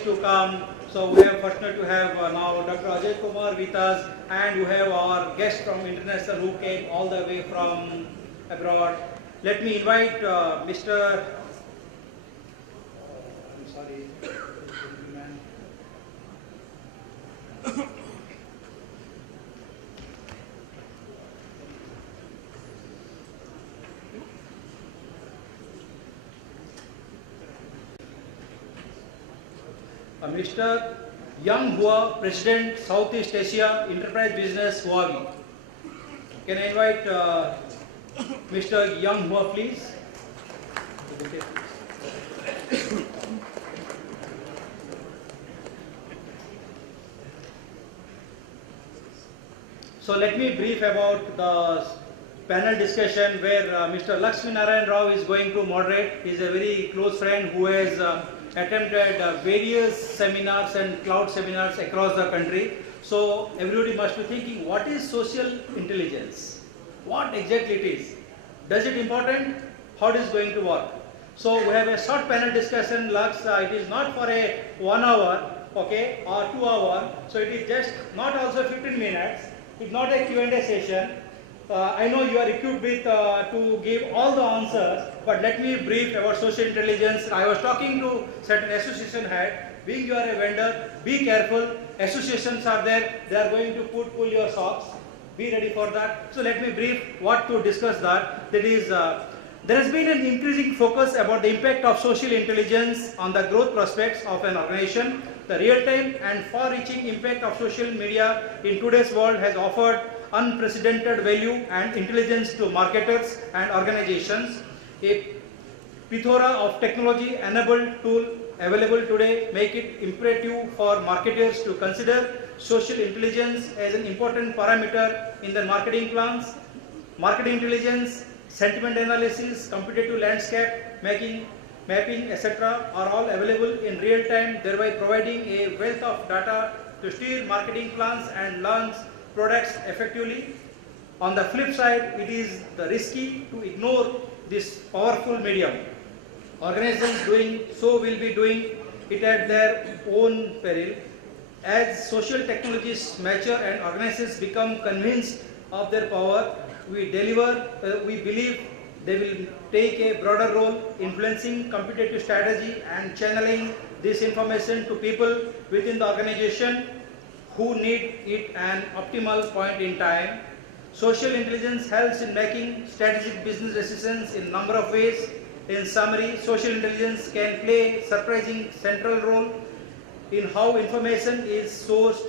guests to come. So we have fortunate to have now Dr. Ajay Kumar with us, and we have our guest from international who came all the way from abroad. Let me invite Mr. I'm sorry. Mr. Yang Hua, President, Southeast Asia Enterprise Business, Huawei. Can I invite Mr. Yang Hua, please? So let me brief about the panel discussion where Mr. Lakshmi Narayan Rao is going to moderate. He is a very close friend who has attempted various seminars and cloud seminars across the country. So everybody must be thinking, what is social intelligence? What exactly it is? Does it important? How it is going to work? So we have a short panel discussion, Lux. It is not for a 1 hour, okay, or 2 hours. So it is just not also 15 minutes. It's not a Q&A session. I know you are equipped with to give all the answers, but let me brief about social intelligence. I was talking to certain association head. Being you are a vendor, be careful. Associations are there. They are going to pull your socks. Be ready for that. So let me brief what to discuss that. That is, there has been an increasing focus about the impact of social intelligence on the growth prospects of an organization. The real-time and far-reaching impact of social media in today's world has offered unprecedented value and intelligence to marketers and organizations. A plethora of technology-enabled tools available today make it imperative for marketers to consider social intelligence as an important parameter in their marketing plans. Marketing intelligence, sentiment analysis, competitive landscape, mapping, etc. are all available in real time, thereby providing a wealth of data to steer marketing plans and launch products effectively. On the flip side, it is risky to ignore this powerful medium. Organizations doing so will be doing it at their own peril. As social technologies mature and organizations become convinced of their power, we believe they will take a broader role influencing competitive strategy and channeling this information to people within the organization who need it an optimal point in time. Social intelligence helps in making strategic business decisions in a number of ways. In summary, social intelligence can play a surprising central role in how information is sourced,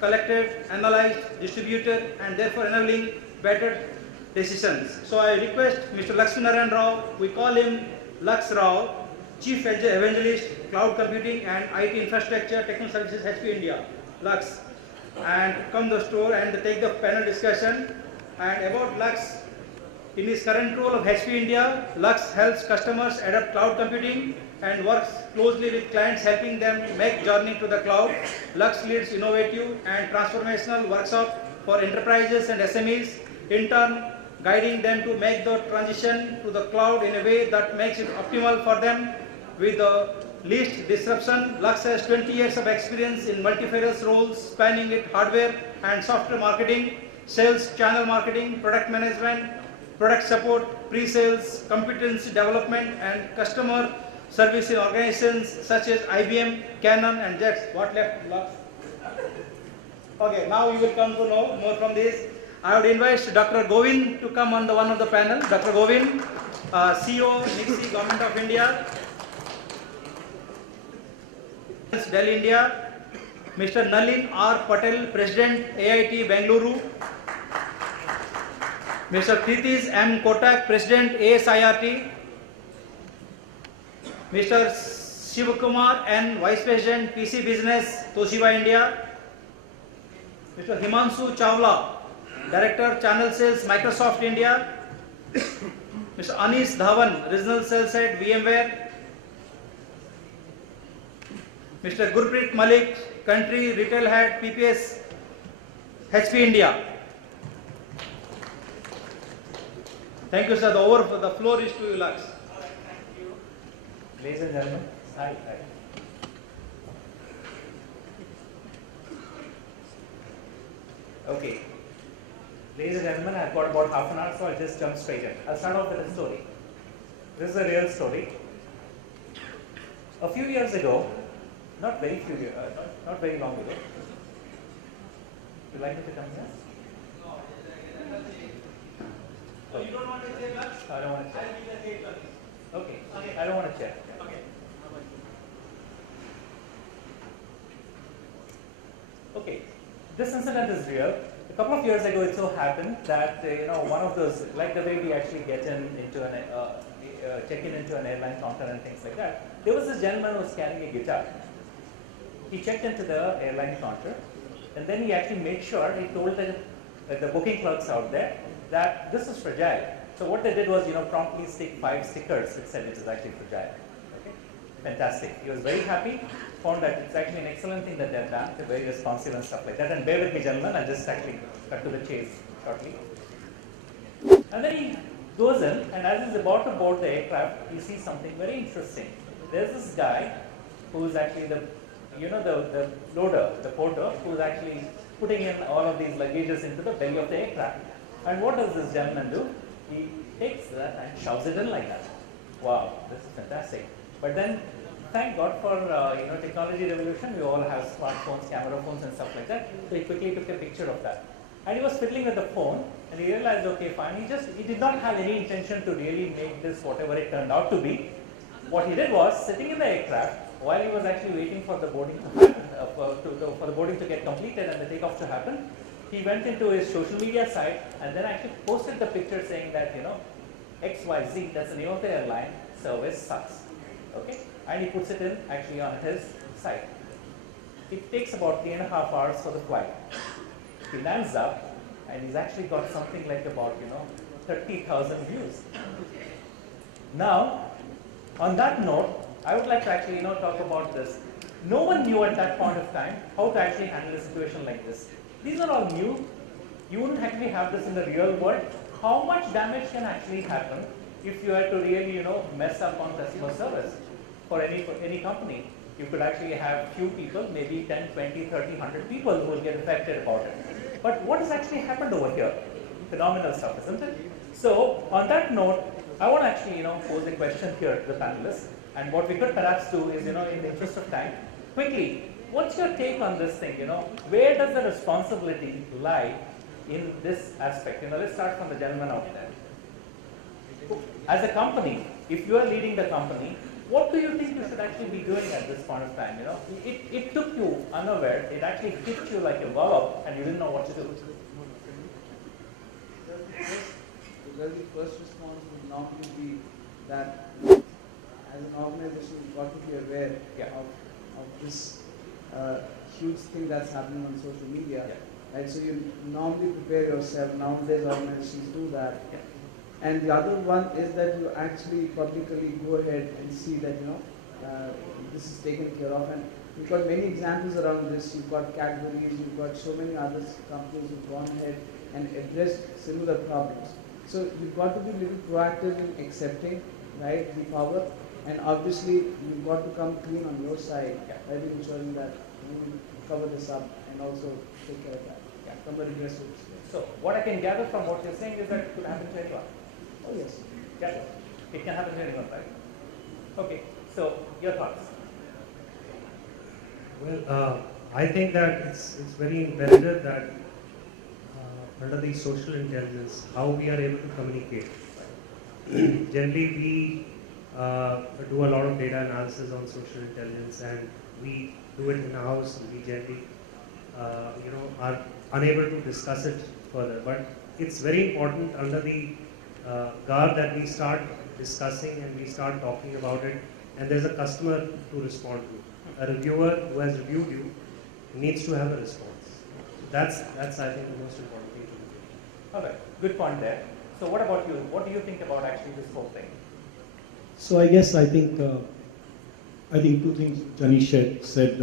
collected, analyzed, distributed, and therefore enabling better decisions. So I request Mr. Lakshmi Narayan Rao, we call him Lux Rao, Chief Evangelist, Cloud Computing and IT Infrastructure, Technical Services, HP India. Lux, and come the store and take the panel discussion. And about Lux, in his current role of HP India, Lux helps customers adopt cloud computing and works closely with clients, helping them make journey to the cloud. Lux leads innovative and transformational workshops for enterprises and SMEs, in turn guiding them to make the transition to the cloud in a way that makes it optimal for them with the least disruption. Lux has 20 years of experience in multifarious roles spanning it hardware and software marketing, sales, channel marketing, product management, product support, pre-sales, competency development, and customer service in organizations such as IBM, Canon, and Jets. What left, Lux? Okay, now you will come to know more from this. I would invite Dr. Govind to come on one of the panel. Dr. Govind, CEO, Nixie, Government of India, Delhi, India. Mr. Nalin R. Patel, President, AIT, Bengaluru. Mr. Kritish M. Kotak, President, ASIRT. Mr. Shivakumar N. Vice President, PC Business, Toshiba, India. Mr. Himanshu Chawla, Director, Channel Sales, Microsoft, India. Mr. Anis Dhawan, Regional Sales Head, VMware. Mr. Gurpreet Malik, Country Retail Head, PPS, HP India. Thank you, sir. The floor is to you, Lux. Ladies and gentlemen, hi. Okay. Ladies and gentlemen, I've got about half an hour, so I'll just jump straight in. I'll start off with a story. This is a real story. A few years ago, not very long ago. Would you like me to come here? So you don't want to say lunch? I don't want to I'll share. give the cake lunch. Okay. I don't want to share. Okay. Okay. This incident is real. A couple of years ago, it so happened that one of those, like the way we actually get in into an check in into an airline counter and things like that. There was this gentleman who was carrying a guitar. He checked into the airline counter, and then he actually made sure he told the booking clerks out there that this is fragile. So what they did was, promptly stick 5 stickers which said it is actually fragile. Okay, fantastic. He was very happy. Found that it's actually an excellent thing that they've done. They're very responsive and stuff like that. And bear with me, gentlemen. I'll just actually cut to the chase shortly. And then he goes in, and as he's about to board the aircraft, he sees something very interesting. There's this guy who's actually the loader, the porter, who's actually putting in all of these luggages into the belly of the aircraft. And what does this gentleman do? He takes that and shoves it in like that. Wow, this is fantastic. But then, thank God for technology revolution. We all have smartphones, camera phones, and stuff like that. So he quickly took a picture of that. And he was fiddling with the phone, and he realized, okay, fine. He did not have any intention to really make this whatever it turned out to be. What he did was, sitting in the aircraft, while he was actually waiting for the boarding to happen, for the boarding to get completed and the takeoff to happen, he went into his social media site and then actually posted the picture saying that, XYZ, that's the name of the airline, service sucks. Okay? And he puts it in actually on his site. It takes about 3.5 hours for the flight. He lands up and he's actually got something like about, 30,000 views. Now, on that note, I would like to actually, talk about this. No one knew at that point of time how to actually handle a situation like this. These are all new. You wouldn't actually have this in the real world. How much damage can actually happen if you had to really, mess up on customer service for any company? You could actually have few people, maybe 10, 20, 30, 100 people who will get affected about it. But what has actually happened over here? Phenomenal stuff, isn't it? So, on that note, I want to actually, pose a question here to the panelists. And what we could perhaps do is, in the interest of time, quickly, what's your take on this thing? Where does the responsibility lie in this aspect? Let's start from the gentleman out there. As a company, if you are leading the company, what do you think you should actually be doing at this point of time? It took you unaware. It actually hit you like a wallop, and you didn't know what to do. The very first response would normally be that as an organization, you've got to be aware of this huge thing that's happening on social media. Right? So you normally prepare yourself. Nowadays, organizations do that. And the other one is that you actually publicly go ahead and see that this is taken care of. And you've got many examples around this. You've got Cadbury's, you've got so many other companies who've gone ahead and addressed similar problems. So you've got to be a little proactive in accepting, right, the power. And obviously, you've got to come clean on your side, right, in ensuring that you will cover this up and also take care of that. Come and address it. So, what I can gather from what you're saying is that it could happen to anyone. Oh, yes. Yeah, it can happen to anyone, right? Okay, so your thoughts? Well, I think that it's very imperative that under the social intelligence, how we are able to communicate. Generally, we do a lot of data analysis on social intelligence, and we do it in-house, and we generally, are unable to discuss it further. But it's very important under the guard that we start discussing and we start talking about it, and there's a customer to respond to. A reviewer who has reviewed you needs to have a response. That's I think the most important thing to do. Okay, good point there. So what about you? What do you think about actually this whole thing? So I think two things Janish said.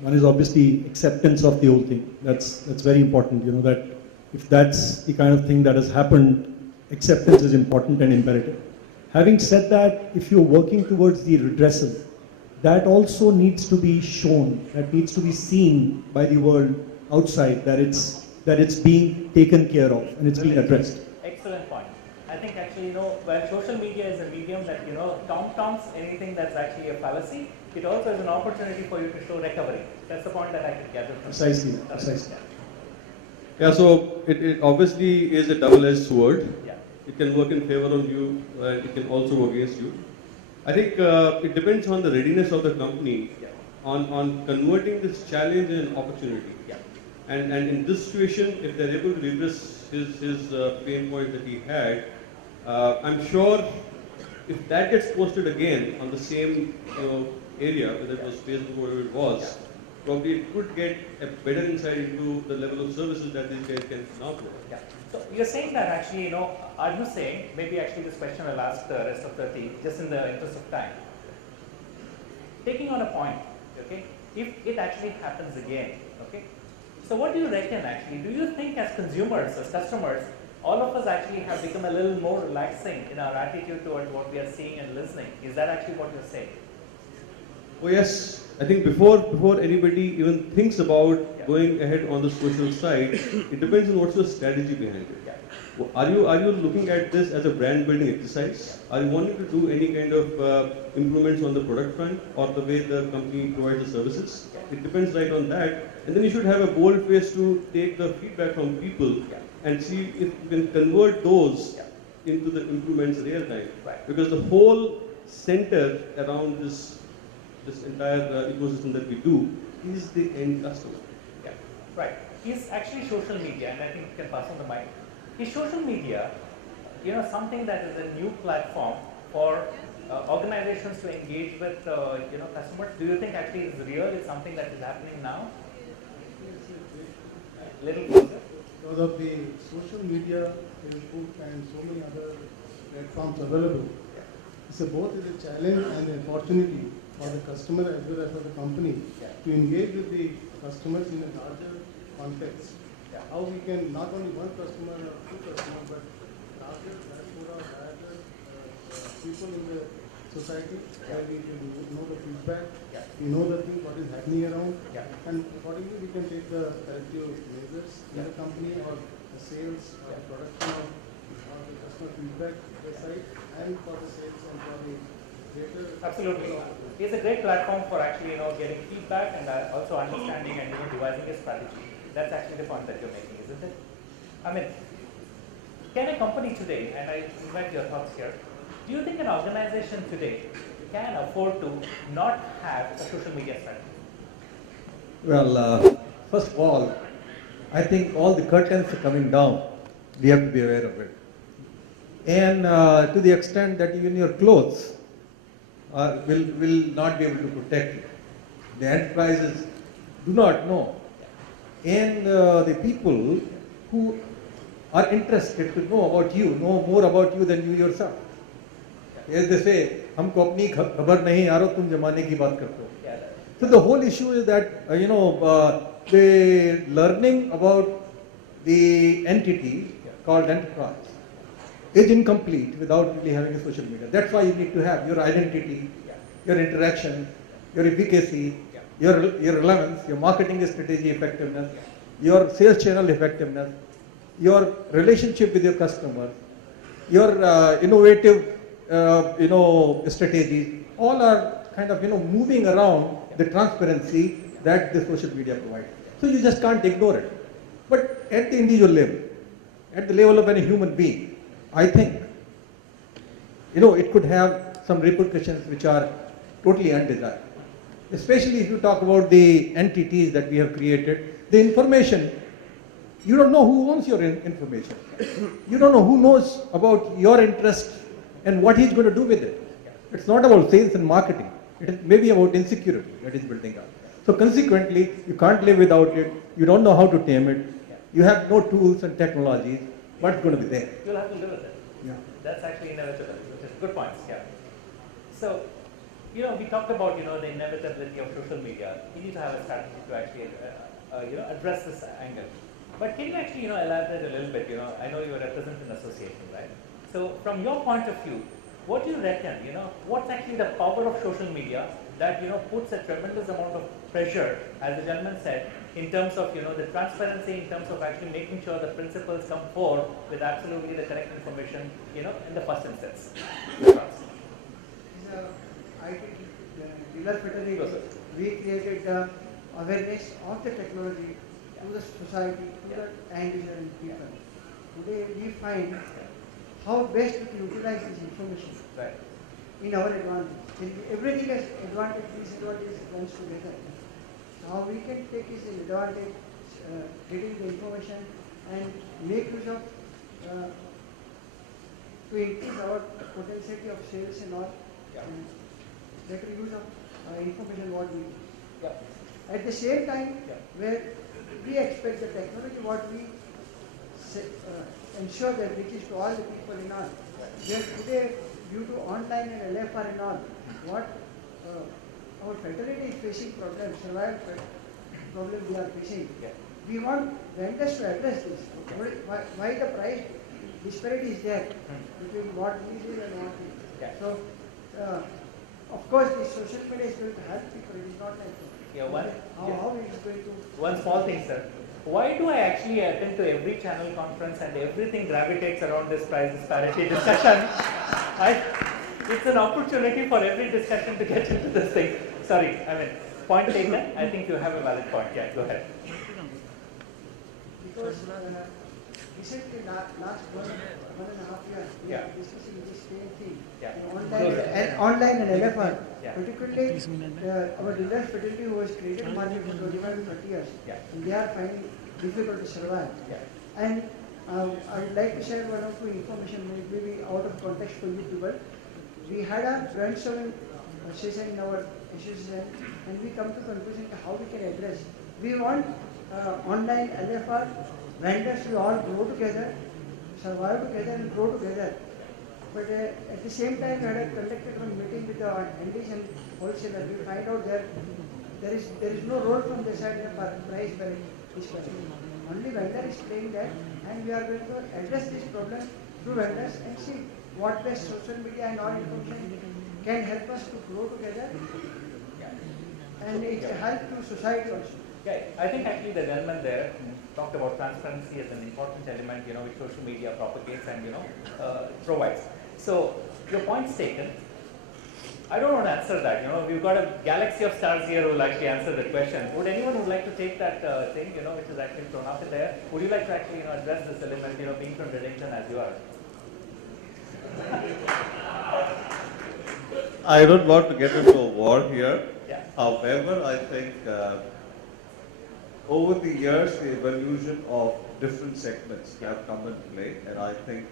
One is obviously acceptance of the whole thing. That's very important. That if that's the kind of thing that has happened, acceptance is important and imperative. Having said that, if you're working towards the redressal, that also needs to be shown, that needs to be seen by the world outside, that it's that it's being taken care of and it's being addressed. Excellent point. I think actually, while social media is a medium that, tom-toms anything that's actually a fallacy, it also is an opportunity for you to show recovery. That's the point that I could gather from Precisely, precisely. Yeah, so it obviously is a double-edged sword. Yeah. It can work in favor of you, it can also work against you. I think it depends on the readiness of the company on converting this challenge in an opportunity. Yeah. And in this situation, if they're able to redress his pain point that he had, I'm sure if that gets posted again on the same area, whether it was Facebook or whatever it was, probably it could get a better insight into the level of services that these guys can now provide. Yeah. So you're saying that actually, are you saying, maybe actually this question I'll ask the rest of the team, just in the interest of time. Taking on a point, okay, if it actually happens again, okay, so what do you reckon actually? Do you think as consumers, as customers, all of us actually have become a little more relaxing in our attitude towards what we are seeing and listening? Is that actually what you're saying? Oh yes, I think before anybody even thinks about going ahead on the social side, it depends on what's your strategy behind it. Yeah. Are you looking at this as a brand building exercise? Are you wanting to do any kind of improvements on the product front or the way the company provides the services? It depends right on that. And then you should have a bold face to take the feedback from people and see if you can convert those into the improvements real time. Right. Because the whole center around this entire ecosystem that we do is the end customer. Yeah, right. Is actually social media, and I think you can pass on the mic. Is social media, something that is a new platform for organizations to engage with, customers? Do you think actually it's real? It's something that is happening now? Little closer. Because of the social media, Facebook, and so many other platforms available, it's both a challenge and an opportunity for the customer as well as for the company to engage with the customers in a larger context. How we can not only one customer or two customers, but larger people in the society where we can know the feedback, we know the thing what is happening around, and accordingly we can take the corrective measures in the company or the sales or the production or the customer feedback side, and for the sales and for the greater. Absolutely. It's a great platform for actually, getting feedback and also understanding and devising a strategy. That's actually the point that you're making, isn't it? I mean, can a company today, and I invite your thoughts here, do you think an organization today can afford to not have a social media strategy? Well, first of all, I think all the curtains are coming down. We have to be aware of it. And to the extent that even your clothes will not be able to protect you. The enterprises do not know. And the people who are interested to know about you, know more about you than you yourself. As they say, हमको अपनी खबर नहीं यारो तुम जमाने की बात करते हो. So the whole issue is that the learning about the entity called enterprise is incomplete without really having a social media. That's why you need to have your identity, your interaction, your efficacy, your relevance, your marketing strategy effectiveness, your sales channel effectiveness, your relationship with your customers, your innovative strategies, all are kind of moving around the transparency that the social media provides. So you just can't ignore it. But at the individual level, at the level of any human being, I think it could have some repercussions which are totally undesirable. Especially if you talk about the entities that we have created, the information, you don't know who owns your information. You don't know who knows about your interest and what he's going to do with it. It's not about sales and marketing. It is maybe about insecurity that is building up. So consequently, you can't live without it. You don't know how to tame it. You have no tools and technologies. What's going to be there? You'll have to live with it. Yeah. That's actually inevitable, which is good points. Yeah. So, we talked about the inevitability of social media. You need to have a strategy to actually address this angle. But can you actually elaborate a little bit? I know you represent an association, right? So from your point of view, what do you reckon? What's actually the power of social media that puts a tremendous amount of pressure, as the gentleman said, in terms of the transparency, in terms of actually making sure the principals come forward with absolutely the correct information in the first instance. IT dealer fraternity, we created the awareness of the technology to the society, to the end user and people. Today we find how best we can utilize this information in our advantage. Everything has advantage, disadvantage runs together. So how we can take this advantage, getting the information and make use of to increase our potentiality of sales and all, and better use of information what we do. At the same time, where we expect the technology what we ensure that reaches to all the people in all. Where today, due to online and LFR and all, what our fraternity is facing problems, survival problem we are facing. We want vendors to address this. Why the price disparity is there between what we do and what we do. So, of course, the social media is going to help people. It is not like how it is going to. One small thing, sir. Why do I actually attend to every channel conference and everything gravitates around this price disparity discussion? It's an opportunity for every discussion to get into this thing. Sorry, point taken. I think you have a valid point. Yeah, go ahead. Because recently, last one and a half years, we are discussing this same thing. Online and LFR, particularly our dealers fraternity who has created market for 25 to 30 years, and they are finding difficult to survive. And I would like to share one or two information, maybe out of context for you people. We had a brainstorming session in our association, and we come to conclusion how we can address. We want online LFR vendors to all grow together, survive together, and grow together. But at the same time, we had conducted one meeting with the MDs and wholesalers. We find out that there is no role from the side of price disparity. Only vendor is playing that, and we are going to address this problem through vendors and see what best social media and all information can help us to grow together, and it help to society also. I think actually the gentleman there talked about transparency as an important element, which social media propagates and provides. So your point's taken. I don't want to answer that. We've got a galaxy of stars here who will actually answer the question. Would anyone would like to take that thing, which is actually thrown out there? Would you like to actually address this element, being from Reddington as you are? I don't want to get into a war here. However, I think over the years, the evolution of different segments have come into play, and I think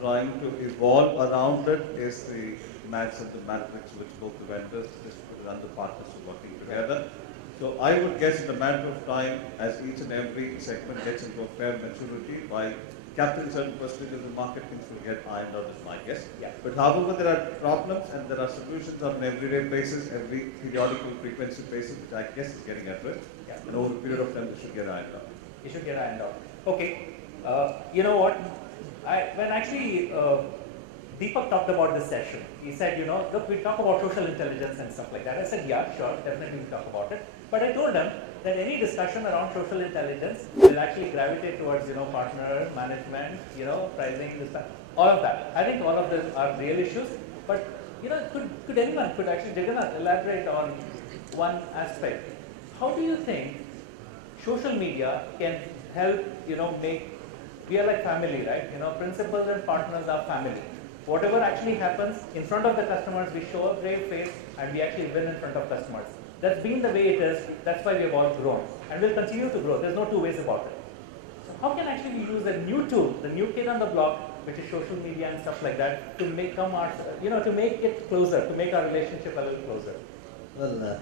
trying to evolve around it is the match of the matrix which both the vendors, distributors and the partners are working together. So I would guess in a matter of time, as each and every segment gets into a fair maturity, by capturing certain percentage of the market, things will get ironed out is my guess. But however, there are problems and there are solutions on an everyday basis, every periodical frequency basis, which I guess is getting addressed. And over a period of time, it should get ironed out. It should get ironed out. Okay. You know what? When actually Deepak talked about this session, he said, look, we talk about social intelligence and stuff like that. I said, yeah, sure, definitely we'll talk about it. But I told him that any discussion around social intelligence will actually gravitate towards, partner, management, pricing, this stuff, all of that. I think all of these are real issues. But, could anyone, actually Jagannath elaborate on one aspect? How do you think social media can help, make, we are like family, right? Principals and partners are family. Whatever actually happens in front of the customers, we show a brave face and we actually win in front of customers. That's been the way it is. That's why we have all grown. And we'll continue to grow. There's no two ways about it. So how can actually we use a new tool, the new kid on the block, which is social media and stuff like that, to make to make it closer, to make our relationship a little closer? Well,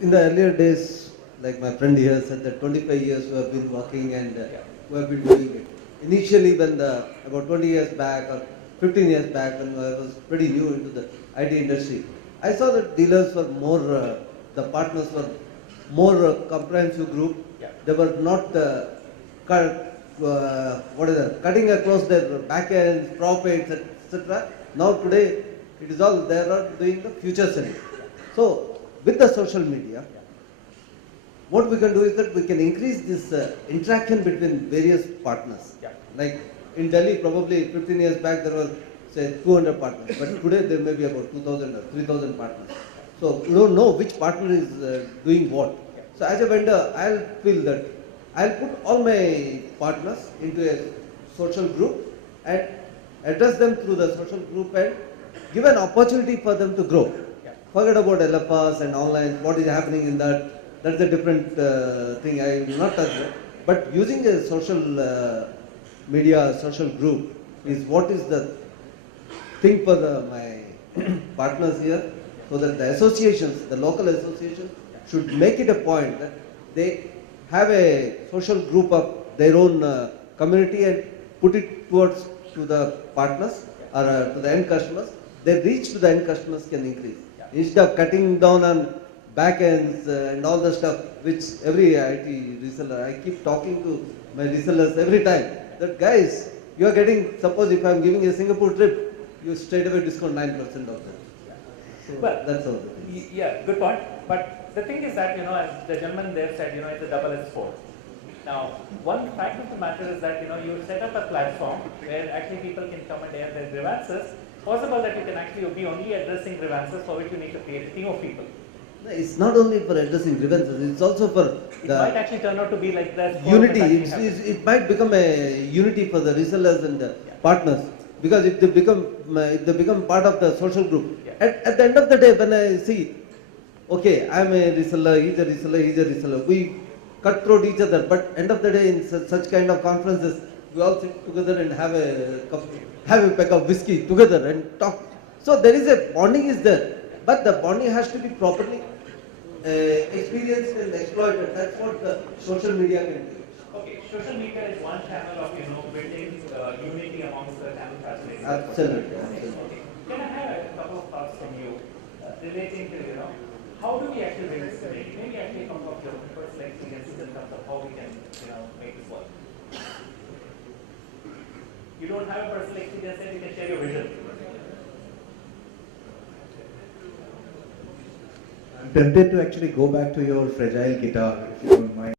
in the earlier days, like my friend here said, that 25 years we have been working and we have been doing it. Initially, when about 20 years back or 15 years back, when I was pretty new into the IT industry, I saw that dealers were more, the partners were more comprehensive group. They were not cutting across their back ends, profits, etc. Now today, It is all, they are doing the future selling. So, with the social media, what we can do is that we can increase this interaction between various partners. Yeah. Like in Delhi, probably 15 years back, there was say 200 partners, but today there may be about 2,000 or 3,000 partners. So you don't know which partner is doing what. So as a vendor, I'll feel that I'll put all my partners into a social group and address them through the social group and give an opportunity for them to grow. Forget about LFRs and online, what is happening in that. That's a different thing. I will not touch that. But using a social media, social group is what is the thing for my partners here, so that the associations, the local associations, should make it a point that they have a social group of their own community and put it towards to the partners or to the end customers. Their reach to the end customers can increase. Instead of cutting down on back ends and all the stuff which every IT reseller, I keep talking to my resellers every time that guys, you are getting, suppose if I am giving a Singapore trip, you straight away discount 9% of that. So Well, that's all it is. Yeah, good point. But the thing is that, as the gentleman there said, it's a double-edged sword. Now, one fact of the matter is that, you set up a platform where actually people can come and air their grievances. Possible that you can actually be only addressing grievances for which you need to create a team of people. No, it's not only for addressing grievances, it's also for It might actually turn out to be like that. unity. It might become a unity for the resellers and the partners. Because if they become part of the social group, at the end of the day, when I see, okay, I'm a reseller, he's a reseller, we cut throat each other, but end of the day in such kind of conferences, we all sit together and have a peck of whiskey together and talk. So there is a bonding is there, but the bonding has to be properly experienced and exploited. That's what the social media can do. Okay, social media is one channel of building unity amongst the channel facilitators. Absolutely. Okay. Can I have a couple of thoughts from you relating to how do we actually build this community? Maybe actually a couple of your personal experiences in terms of how we can make this work. You don't have a personal experience, then you can share your vision. I'm tempted to actually go back to your fragile guitar, if you don't mind.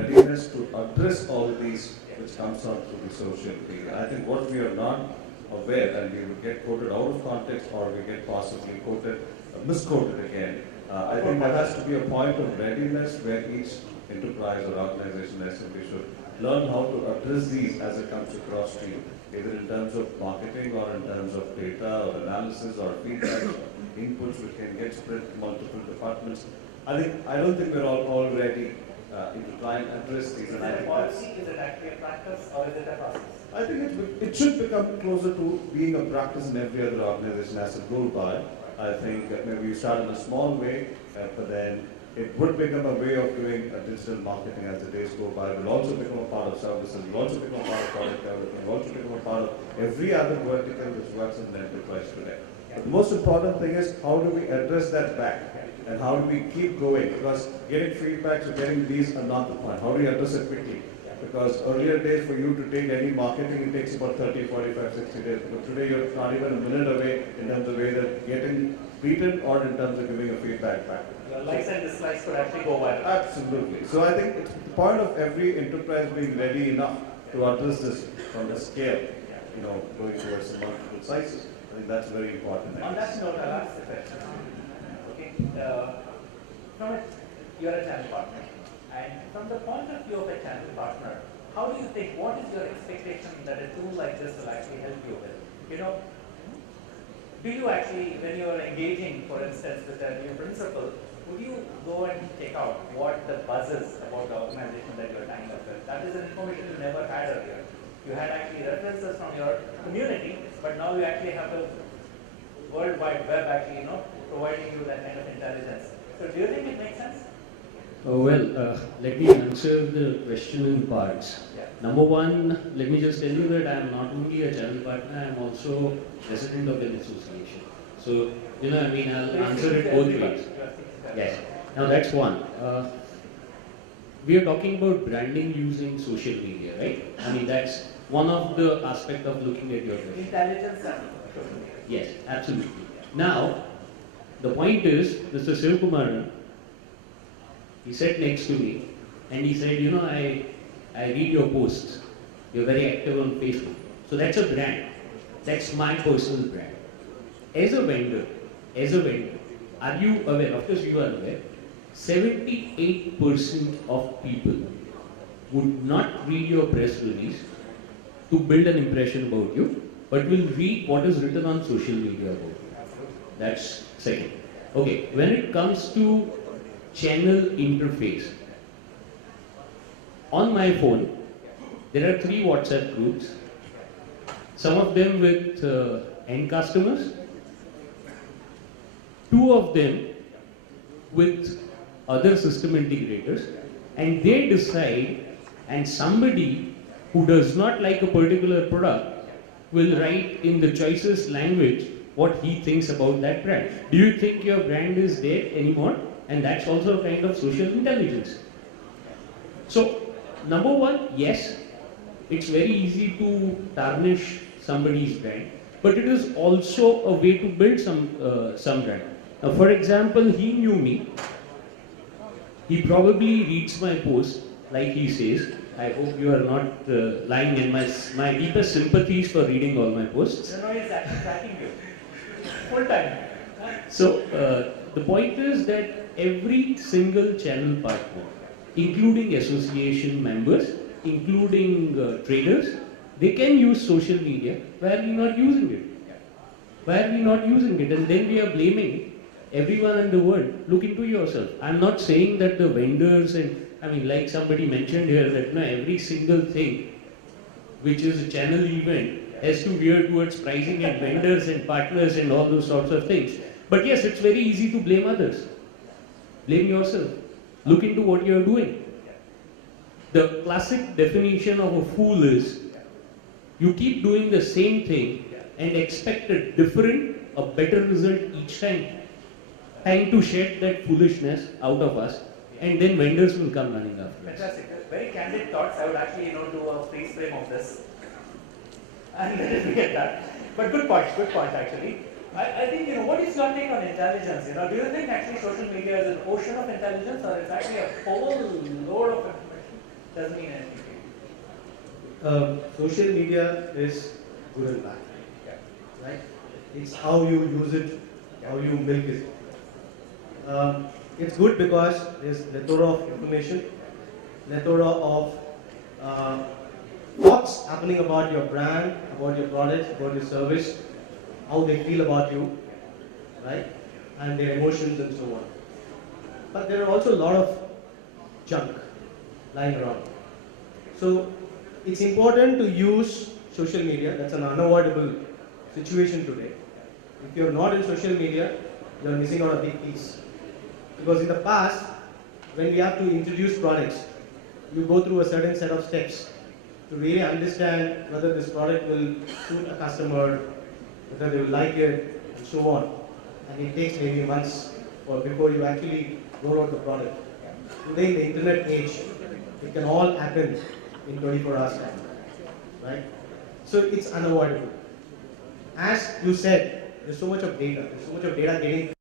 Readiness to address all these which comes out through the social media. I think what we are not aware, and we will get quoted out of context or we get possibly quoted, misquoted again. I think there has to be a point of readiness where each enterprise or organization SMB should learn how to address these as it comes across to you, either in terms of marketing or in terms of data or analysis or feedback or inputs which can get spread to multiple departments. I don't think we're all ready into trying to address these. Is it a policy? Is it actually a practice, or is it a process? I think it should become closer to being a practice in every other organization as it goes by. I think maybe you start in a small way, but then it would become a way of doing digital marketing as the days go by. It will also become a part of services, it will also become a part of product development, it will also become a part of every other vertical which works in the enterprise today. But the most important thing is how do we address that back? And how do we keep going? Because getting feedbacks or getting these are not the point. How do you address it quickly? Because earlier days for you to take any marketing, it takes about 30, 45, 60 days. But today you're not even a minute away in terms of either getting beaten or in terms of giving a feedback back. Your likes and dislikes could actually go viral. Absolutely. So I think it's the point of every enterprise being ready enough to address this from the scale, going towards the multiple sizes. I think that's very important. On that note, I'll ask the question. Okay, you're a channel partner, and from the point of view of a channel partner, how do you think? What is your expectation that a tool like this will actually help you with? Do you actually, when you are engaging, for instance, with a new principal, would you go and check out what the buzz is about the organization that you're tying up with? That is an information you never had earlier. You had actually references from your community, but now you actually have the World Wide Web actually, providing you that kind of intelligence. So do you think it makes sense? Let me answer the question in parts. Yeah. Number one, let me just tell you that I am not only a channel partner, I am also president of an association. So, I'll answer it both ways. Yes. Now that's one. We are talking about branding using social media, right? That's one of the aspects of looking at your brand. Intelligence and social media. Yes, absolutely. Now, the point is, Mr. Sivkumaran, he sat next to me and he said, I read your posts. You're very active on Facebook. So that's a brand. That's my personal brand. As a vendor, are you aware, of course you are aware, 78% of people would not read your press release to build an impression about you, but will read what is written on social media about you. That's second. Okay, when it comes to channel interface, on my phone, there are 3 WhatsApp groups, some of them with end customers, 2 of them with other system integrators, and they decide, and somebody who does not like a particular product will write in the choicest language what he thinks about that brand. Do you think your brand is there anymore? And that's also a kind of social intelligence. So, number one, yes, it's very easy to tarnish somebody's brand, but it is also a way to build some brand. Now, for example, he knew me. He probably reads my post, like he says. I hope you are not lying in my deepest sympathies for reading all my posts. No, he's actually tracking you. Full time. So, the point is that every single channel partner, including association members, including traders, they can use social media. Why are we not using it? Why are we not using it? And then we are blaming everyone in the world. Look into yourself. I'm not saying that the vendors and, like somebody mentioned here, that every single thing which is a channel event has to veer towards pricing and vendors and partners and all those sorts of things. But yes, it's very easy to blame others. Blame yourself. Look into what you're doing. The classic definition of a fool is you keep doing the same thing and expect a different, a better result each time. Time to shed that foolishness out of us, and then vendors will come running after us. Fantastic. Very candid thoughts. I would actually, do a freeze frame of this. And let me get that. But good point actually. I think, what is your take on intelligence? Do you think actually social media is an ocean of intelligence, or it's actually a whole load of information? Doesn't mean anything. Social media is good and bad, right? It's how you use it, how you milk it. It's good because there's plethora of information, plethora of thoughts happening about your brand, about your product, about your service, how they feel about you, right? And their emotions and so on. But there are also a lot of junk, lying around. So it's important to use social media. That's an unavoidable situation today. If you're not in social media, you're missing out a big piece. Because in the past, when we have to introduce products, you go through a certain set of steps to really understand whether this product will suit a customer, whether they will like it, and so on. And it takes maybe months before you actually roll out the product. Today, in the internet age, it can all happen in 24 hours time, right? So it's unavoidable. As you said, there's so much of data getting